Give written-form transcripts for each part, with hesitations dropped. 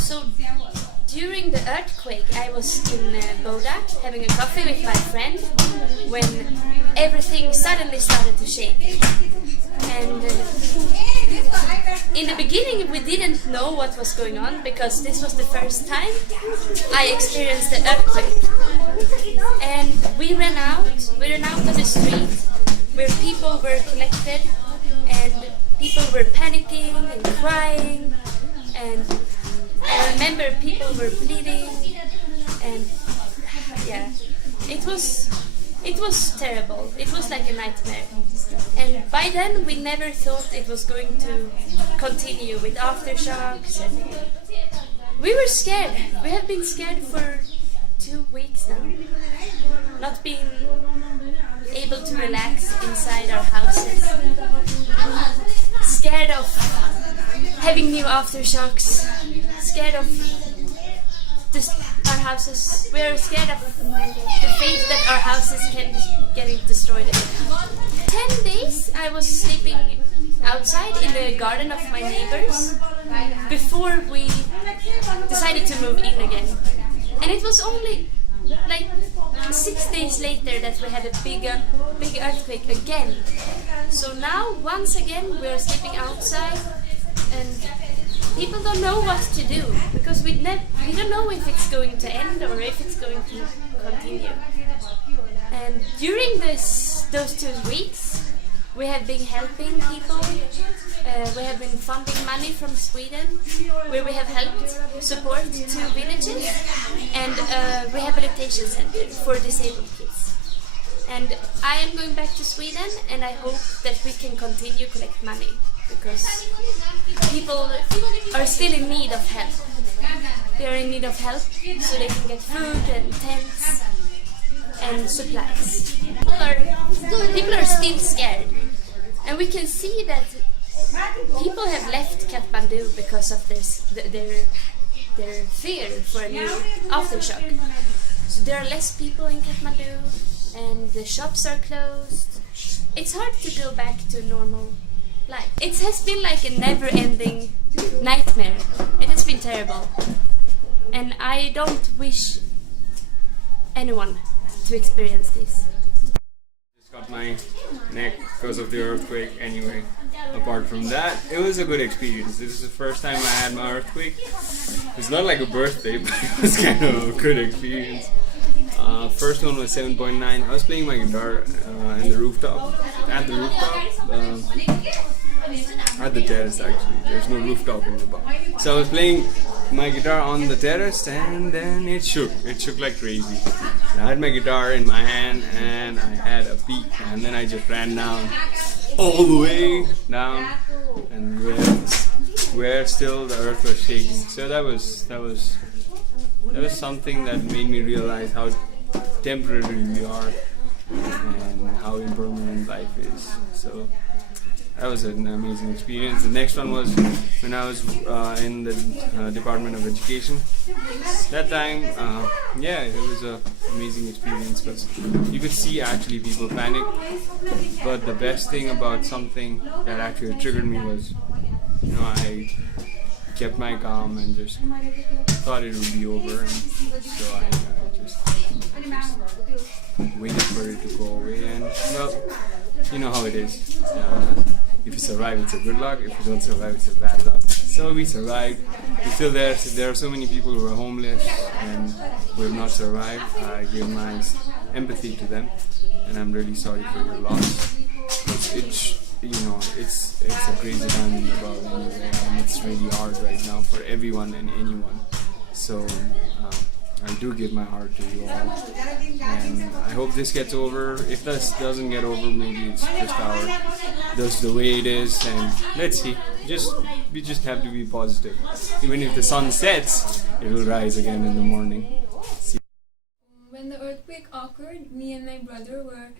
So during the earthquake, I was in Boda having a coffee with my friend when everything suddenly started to shake. And in the beginning, we didn't know what was going on because this was the first time I experienced the earthquake. And we ran out of the street where people were collected and people were panicking and crying, and I remember people were bleeding, and yeah, it was terrible. It was like a nightmare. And by then we never thought it was going to continue with aftershocks, and we were scared. We have been scared for 2 weeks now. Not being able to relax inside our houses. Scared of having new aftershocks. Scared of our houses. We are scared of the fate that our houses can be getting destroyed again. 10 days I was sleeping outside in the garden of my neighbors before we decided to move in again. And it was only like 6 days later that we had a big earthquake again. So now once again we are sleeping outside, and people don't know what to do because we don't know if it's going to end or if it's going to continue. And during those 2 weeks, we have been helping people. We have been funding money from Sweden, where we have helped support 2 villages and a rehabilitation center for disabled kids. And I am going back to Sweden, and I hope that we can continue collect money because people are still in need of help. They are in need of help so they can get food and tents and supplies. People are still scared, and we can see that people have left Kathmandu because of their fear for a new aftershock. So there are less people in Kathmandu, and the shops are closed. It's hard to go back to normal life. It has been like a never-ending nightmare. It has been terrible, and I don't wish anyone to experience this. Just got my neck because of the earthquake anyway. Apart from that, it was a good experience. This is the first time I had my earthquake. It's not like a birthday, but it was kind of a good experience. First one was 7.9. I was playing my guitar at the rooftop. At the terrace actually. There's no rooftop in the bar. So I was playing my guitar on the terrace, and then it shook. It shook like crazy. I had my guitar in my hand and I had a beat, and then I just ran down all the way down, and where still the earth was shaking. So that was something that made me realize how temporary we are and how impermanent life is. So that was an amazing experience. The next one was when I was in the Department of Education. That time, it was an amazing experience because you could see actually people panic. But the best thing about something that actually triggered me was, I kept my calm and just thought it would be over, and so I just waited for it to go away. And well, you know how it is. If you survive, it's a good luck. If you don't survive, it's a bad luck. So we survived. We're still there. So there are so many people who are homeless and who have not survived. I give my empathy to them, and I'm really sorry for your loss. It's a crazy time in the world anyway, and it's really hard right now for everyone and anyone. So I do give my heart to you all, and I hope this gets over. If this doesn't get over, maybe it's just the way it is, and let's see. We just have to be positive. Even if the sun sets, it will rise again in the morning. When the earthquake occurred, me and my brother were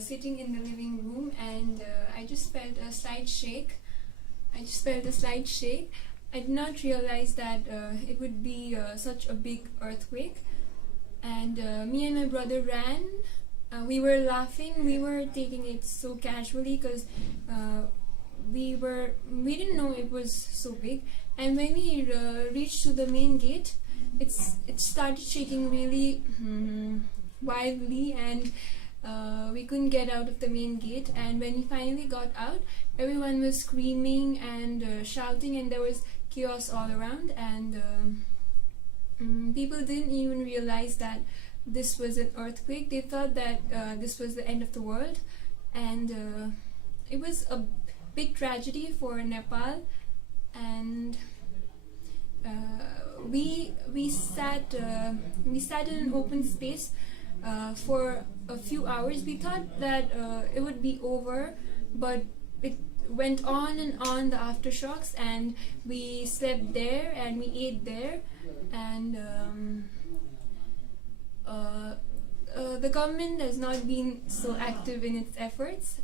sitting in the living room, and I just felt a slight shake. I did not realize that it would be such a big earthquake, and me and my brother ran. We were laughing, we were taking it so casually because we didn't know it was so big, and when we reached to the main gate, it started shaking really wildly, and we couldn't get out of the main gate. And when we finally got out, everyone was screaming and shouting, and there was chaos all around, and people didn't even realize that this was an earthquake. They thought that this was the end of the world, and it was a big tragedy for Nepal. And we sat in an open space for a few hours. We thought that it would be over, but it went on and on, the aftershocks, and we slept there and we ate there, and the government has not been so active in its efforts.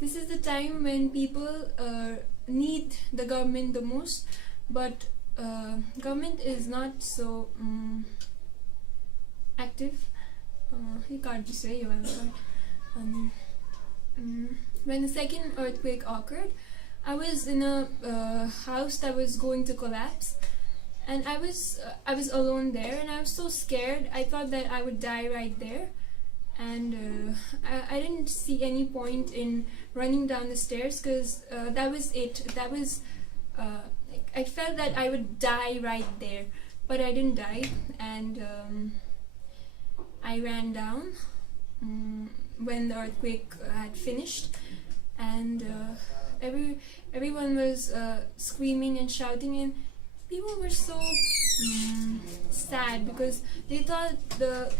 This is the time when people need the government the most, but government is not so active. You can't just say you when the second earthquake occurred, I was in a house that was going to collapse, and I was alone there, and I was so scared. I thought that I would die right there, and I didn't see any point in running down the stairs, because that was it. That was I felt that I would die right there, but I didn't die, and I ran down when the earthquake had finished, and everyone was screaming and shouting, and people were so sad, because they thought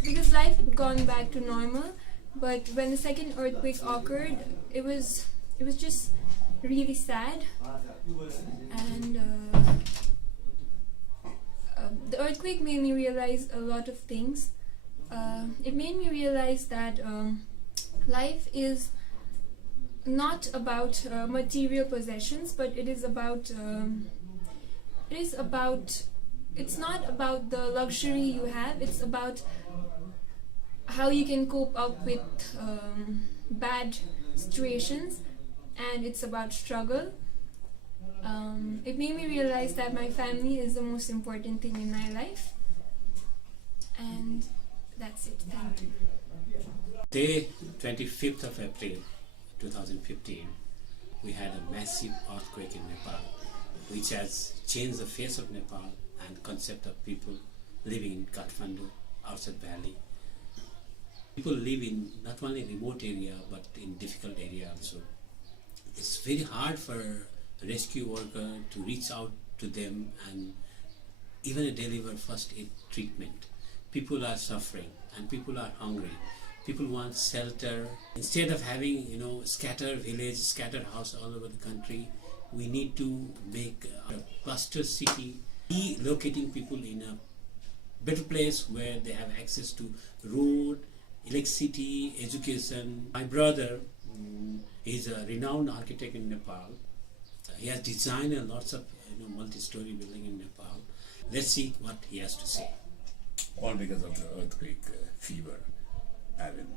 because life had gone back to normal. But when the second earthquake occurred, it was just really sad. And the earthquake made me realize a lot of things. It made me realize that life is not about material possessions, but it is about it's not about the luxury you have. It's about how you can cope up with bad situations, and it's about struggle. It made me realize that my family is the most important thing in my life, and that's it. Thank you. Day 25th of April 2015, we had a massive earthquake in Nepal, which has changed the face of Nepal and concept of people living in Kathmandu, outside valley. People live in not only remote area but in difficult area also. It's very hard for a rescue worker to reach out to them and even deliver first aid treatment. People are suffering and people are hungry. People want shelter. Instead of having, scattered village, scattered house all over the country, we need to make a cluster city, relocating people in a better place where they have access to road, electricity, education. My brother is a renowned architect in Nepal. He has designed lots of multi-story building in Nepal. Let's see what he has to say. All because of the earthquake fever I've been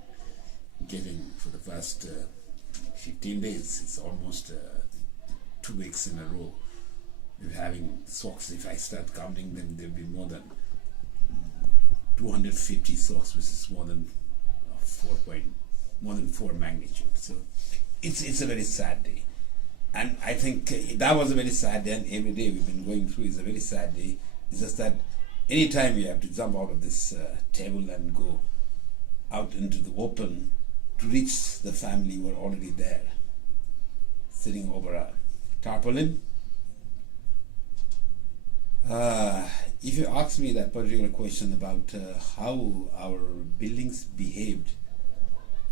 getting for the past 15 days. It's almost 2 weeks in a row. We're having shocks. If I start counting them, there'll be more than 250 shocks, which is more than 4 magnitude. So it's a very sad day. And I think that was a very sad day, and every day we've been going through is a very sad day. It's just that anytime we have to jump out of this table and go out into the open to reach the family who are already there, sitting over a tarpaulin. If you ask me that particular question about how our buildings behaved,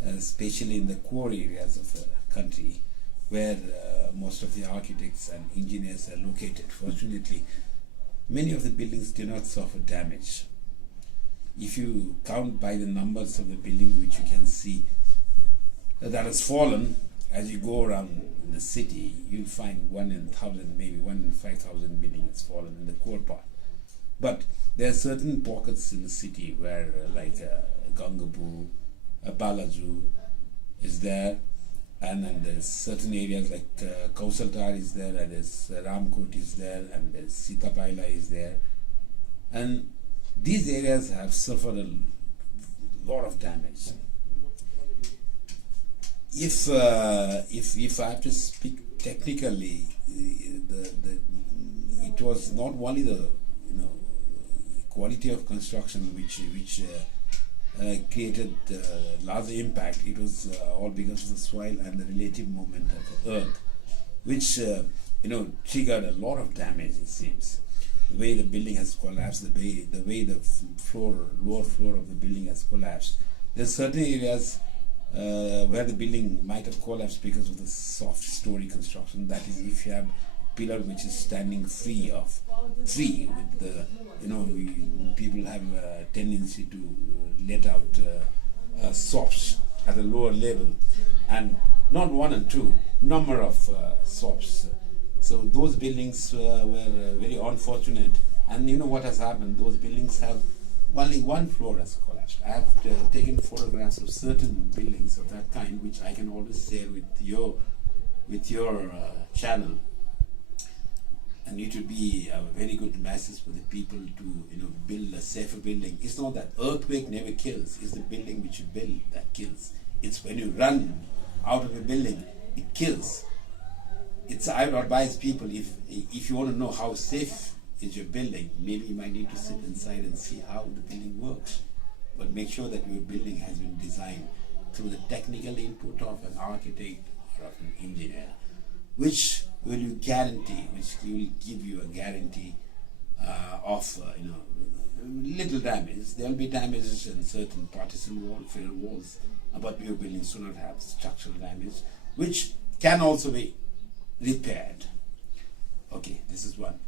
especially in the core areas of the country, where most of the architects and engineers are located, fortunately, many of the buildings do not suffer damage. If you count by the numbers of the building which you can see that has fallen, as you go around in the city, you'll find 1 in 1,000, maybe 1 in 5,000 buildings has fallen in the core part. But there are certain pockets in the city where, like Gangabu, Balaju is there, and then there's certain areas like Kausaltar is there, and there's Ramkot is there, and there's Sitapaila is there, and these areas have suffered a lot of damage. If I have to speak technically, it was not only the quality of construction which created large impact. It was all because of the soil and the relative movement of the earth, which triggered a lot of damage. It seems the way the building has collapsed, the way the lower floor of the building has collapsed. There's certain areas where the building might have collapsed because of the soft story construction. That is, if you have pillar which is standing free with the people have a tendency to let out sops at a lower level, and not one and two, number of sops. So those buildings were very unfortunate, and you know what has happened, those buildings have only one floor has collapsed. I have taken photographs of certain buildings of that kind, which I can always share with your channel, and it would be a very good message for the people to build a safer building. It's not that earthquake never kills, it's the building which you build that kills. It's when you run out of a building, it kills. I would advise people, if you want to know how safe is your building, maybe you might need to sit inside and see how the building works. But make sure that your building has been designed through the technical input of an architect or of an engineer, which will give you a guarantee of little damage. There will be damages in certain partition walls, filler walls, but your buildings do not have structural damage, which can also be repaired. Okay, this is one.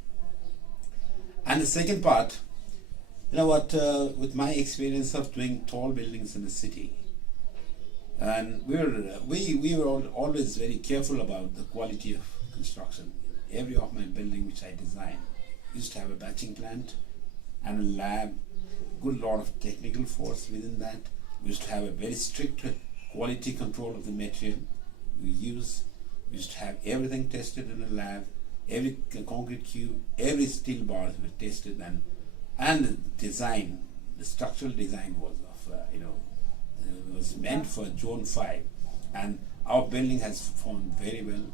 And the second part, with my experience of doing tall buildings in the city, and we were always very careful about the quality of construction. Every of my building which I designed used to have a batching plant and a lab, good lot of technical force within that. We used to have a very strict quality control of the material we use. We used to have everything tested in a lab, every concrete cube, every steel bars were tested, and the design, the structural design was was meant for Zone 5, and our building has performed very well.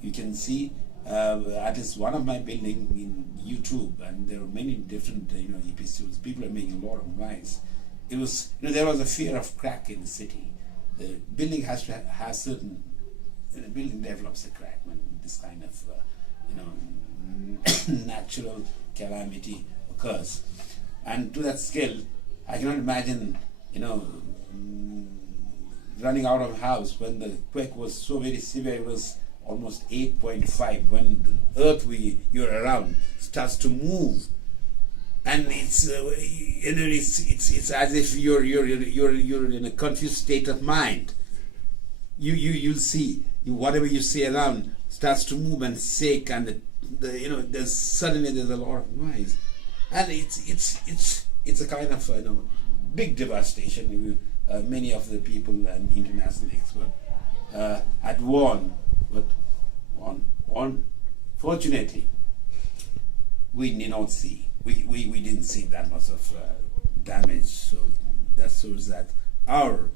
You can see at least one of my building in YouTube, and there are many different episodes. People are making a lot of noise. It was there was a fear of crack in the city. The building has to have certain. The building develops a crack when this kind of natural calamity occurs, and to that scale, I cannot imagine running out of a house when the quake was so very severe. It was almost 8.5. When the earth you're around starts to move, and it's as if you're in a confused state of mind. You'll see whatever you see around starts to move and shake, and there's a lot of noise, and it's a kind of big devastation. Many of the people and international experts had warned, but unfortunately we did not see. We didn't see that much of damage. So that shows that our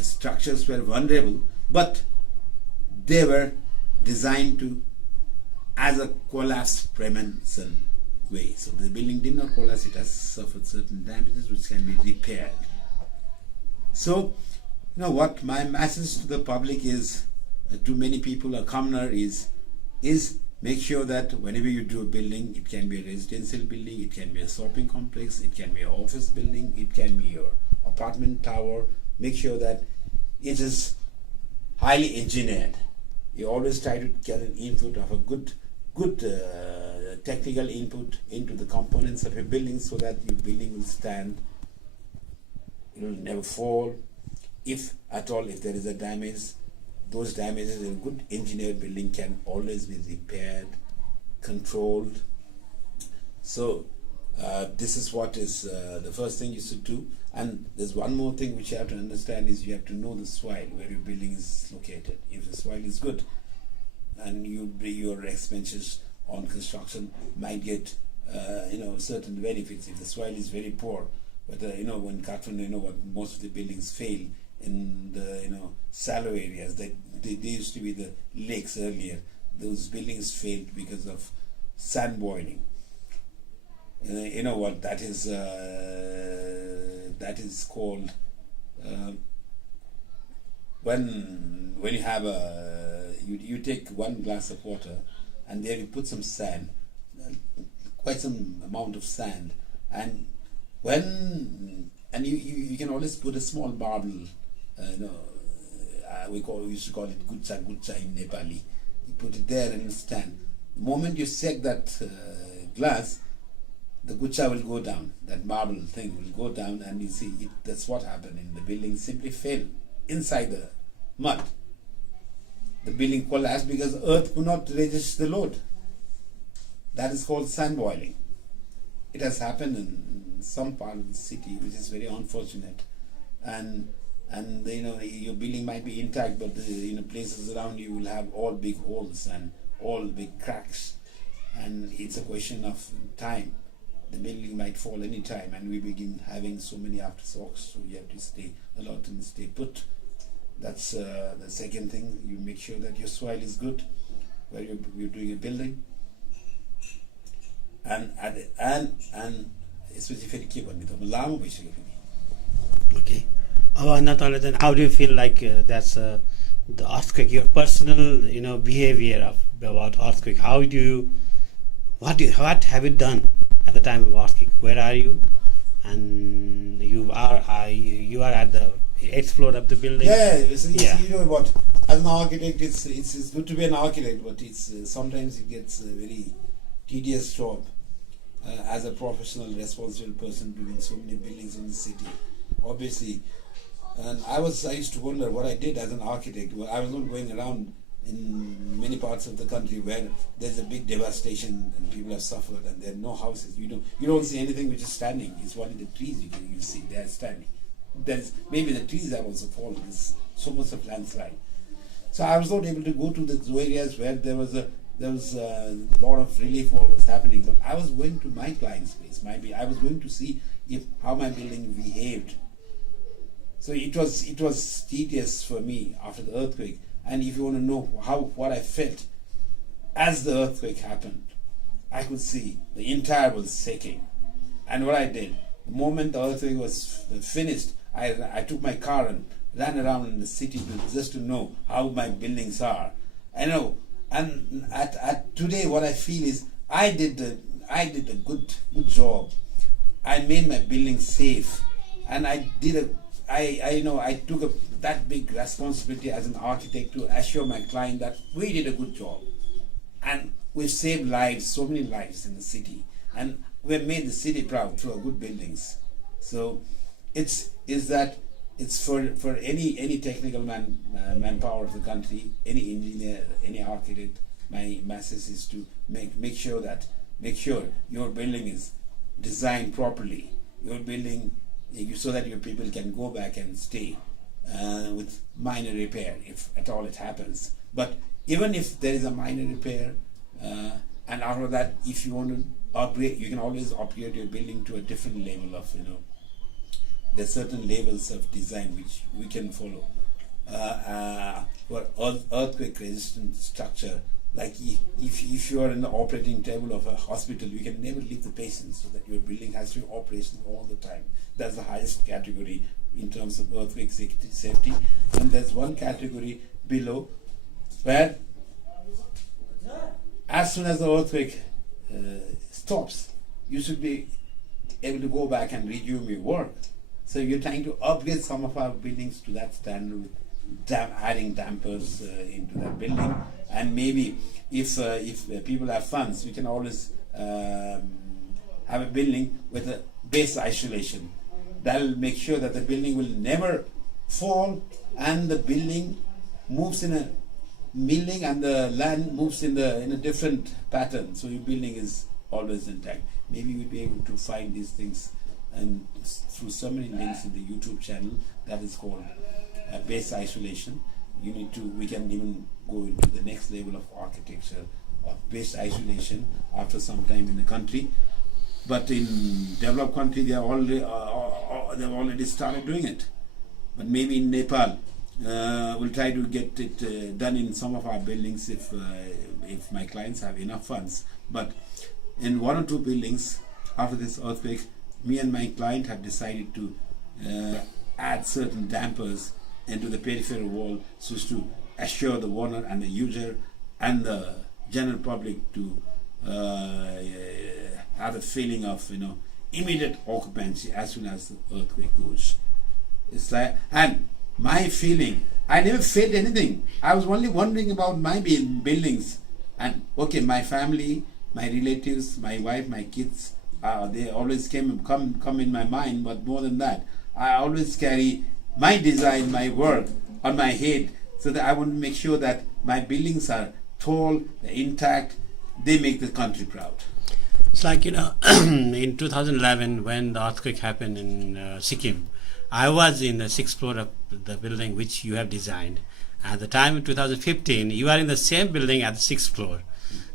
structures were vulnerable, but they were designed as a collapse prevention way. So the building did not collapse, it has suffered certain damages which can be repaired. So, what my message to the public is, to many people, a commoner is make sure that whenever you do a building, it can be a residential building, it can be a shopping complex, it can be an office building, it can be your apartment tower. Make sure that it is highly engineered. You always try to get an input of a good technical input into the components of your building, so that your building will stand. It will never fall. If at all, if there is a damage, those damages in a good engineered building can always be repaired, controlled. So This is what is the first thing you should do. And there's one more thing which you have to understand is you have to know the soil where your building is located. If the soil is good, and your expenses on construction might get certain benefits. If the soil is very poor, but when Kathmandu, what most of the buildings fail in the shallow areas. They used to be the lakes earlier. Those buildings failed because of sand boiling. You know what that is? That is called when you have you take one glass of water and there you put some sand, quite some amount of sand, and you can always put a small marble. We used to call it gucha in Nepali. You put it there and stand. The moment you shake that glass, the gucha will go down. That marble thing will go down, and you see it. That's what happened in the building. Simply fell inside the mud. The building collapsed because earth could not resist the load. That is called sand boiling. It has happened in some part of the city, which is very unfortunate. And your building might be intact, but the places around you will have all big holes and all big cracks, and it's a question of time. The building might fall any time, and we begin having so many aftershocks. So you have to stay alert and stay put. That's the second thing. You make sure that your soil is good where you're doing a building, and especially के भन्ने त लामो भइसक्यो पनि. Okay. How do you feel like that's the earthquake, your personal behavior about earthquake? What have you done at the time of earthquake? Where are you? And you are at the 8th floor of the building. You know what? As an architect, it's good to be an architect, but it's sometimes it gets a very tedious job as a professional, responsible person doing so many buildings in the city. Obviously. And I used to wonder what I did as an architect. Well, I was not going around in many parts of the country where there's a big devastation and people have suffered and there are no houses. You don't see anything which is standing. It's only the trees you see they are standing. Maybe the trees have also fallen. There's so much of landslide. So I was not able to go to those areas where there was a lot of relief what was happening. But I was going to my client's place. Maybe I was going to see how my building behaved. So it was tedious for me after the earthquake. And if you want to know what I felt as the earthquake happened, I could see the entire was shaking. And what I did, the moment the earthquake was finished, I took my car and ran around in the city just to know how my buildings are. And at today what I feel is I did a good job. I made my building safe, and I took that big responsibility as an architect to assure my client that we did a good job, and we saved lives, so many lives in the city, and we made the city proud through our good buildings. So it's for any technical manpower of the country, any engineer, any architect. My message is to make sure your building is designed properly. Your building, so that your people can go back and stay with minor repair if at all it happens. But even if there is a minor repair, and after that, if you want to upgrade, you can always upgrade your building to a different level of there's certain levels of design which we can follow for earthquake resistant structure. Like if you are in the operating table of a hospital, you can never leave the patient, so that your building has to be operational all the time. That's the highest category in terms of earthquake safety. And there's one category below where as soon as the earthquake stops, you should be able to go back and resume your work. So you're trying to upgrade some of our buildings to that standard, adding dampers into that building. And maybe if people have funds, we can always have a building with a base isolation. That'll make sure that the building will never fall, and the building moves in a and the land moves in a different pattern. So your building is always intact. Maybe we'll be able to find these things and through so many links in the YouTube channel that is called base isolation. We can even go into the next level of architecture of base isolation after some time in the country. But in developed country, they've already started doing it. But maybe in Nepal, we'll try to get it done in some of our buildings if my clients have enough funds. But in one or two buildings after this earthquake, me and my client have decided to add certain dampers into the peripheral wall so as to assure the owner and the user and the general public to have a feeling of immediate occupancy as soon as the earthquake goes. It's like, and my feeling, I never felt anything. I was only wondering about my buildings, and okay, my family, my relatives, my wife, my kids, they always come in my mind. But more than that, I always carry my design, my work on my head, so that I want to make sure that my buildings are tall, they're intact, they make the country proud. It's like, in 2011 when the earthquake happened in Sikkim, I was in the 6th floor of the building which you have designed. At the time in 2015, you are in the same building at the 6th floor.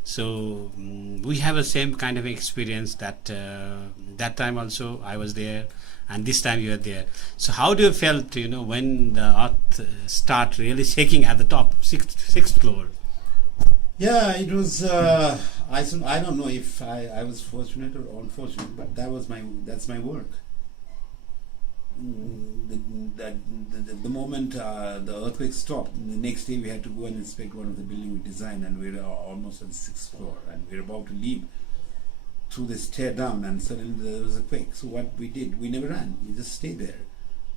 So we have the same kind of experience that that time also I was there, and this time you are there. So how do you felt, when the earth start really shaking at the top, 6th floor? Yeah, it was. I don't know if I was fortunate or unfortunate, but that's my work. The moment the earthquake stopped, the next day we had to go and inspect one of the buildings we designed, and we were almost on the 6th floor, and we were about to leave through the stair down, and suddenly there was a quake. So what we did, we never ran. We just stayed there.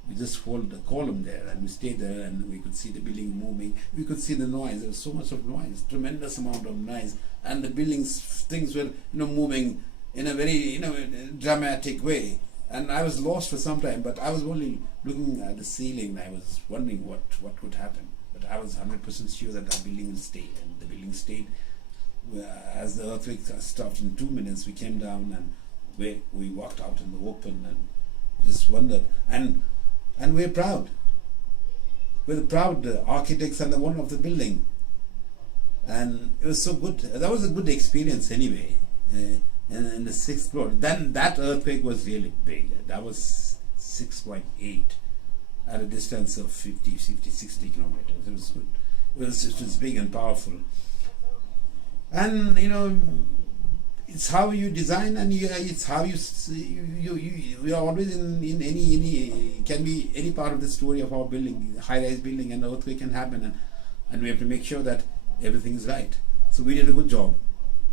We just folded the column there, and we stayed there, and we could see the building moving. We could see the noise. There was so much of noise, tremendous amount of noise, and the things were moving in a very dramatic way. And I was lost for some time, but I was only looking at the ceiling. I was wondering what could happen. But I was 100% sure that the building will stay, and the building stayed. As the earthquake stopped in 2 minutes, we came down and we walked out in the open and just wondered. And we're proud. We're the proud architects and the owner of the building. And it was so good. That was a good experience anyway. In the 6th floor. Then that earthquake was really big. That was 6.8 at a distance of 50, 60 kilometers. It was good. It was big and powerful. And it's how you design, and it's how you are always in any can be any part of the story of our building, high-rise building, and earthquake can happen, and we have to make sure that everything is right. So we did a good job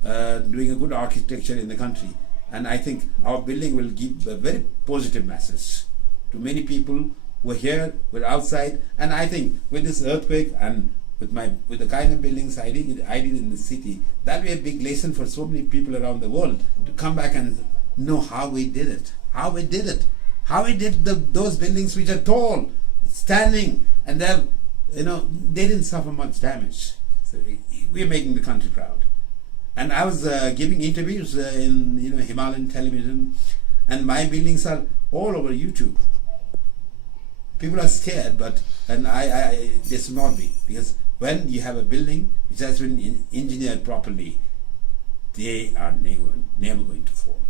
doing a good architecture in the country, and I think our building will give a very positive message to many people who are here, who are outside. And I think with this earthquake and with the kind of buildings I did in the city, that will be a big lesson for so many people around the world to come back and know how we did it, how we did those buildings which are tall, standing, and they didn't suffer much damage. So we're making the country proud. And I was giving interviews in Himalayan television, and my buildings are all over YouTube. People are scared, and they should not be, because when you have a building which has been engineered properly, they are never going to fall.